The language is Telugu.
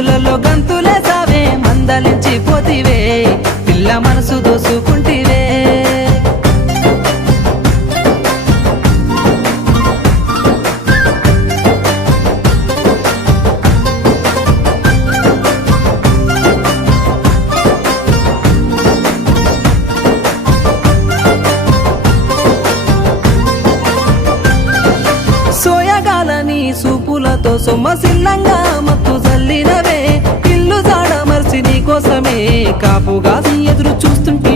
గదులలో గంతులేసావే మందలించి పోతివే పిల్ల మనసు దోసుకుంటివే సోయగాలని సూపులతో సొమ్మసిల్లంగా మత్తు జల్లినవే ఇల్లు జాడ మర్చి నీ కోసమే కాపుగా ఎదురు చూస్తుంటే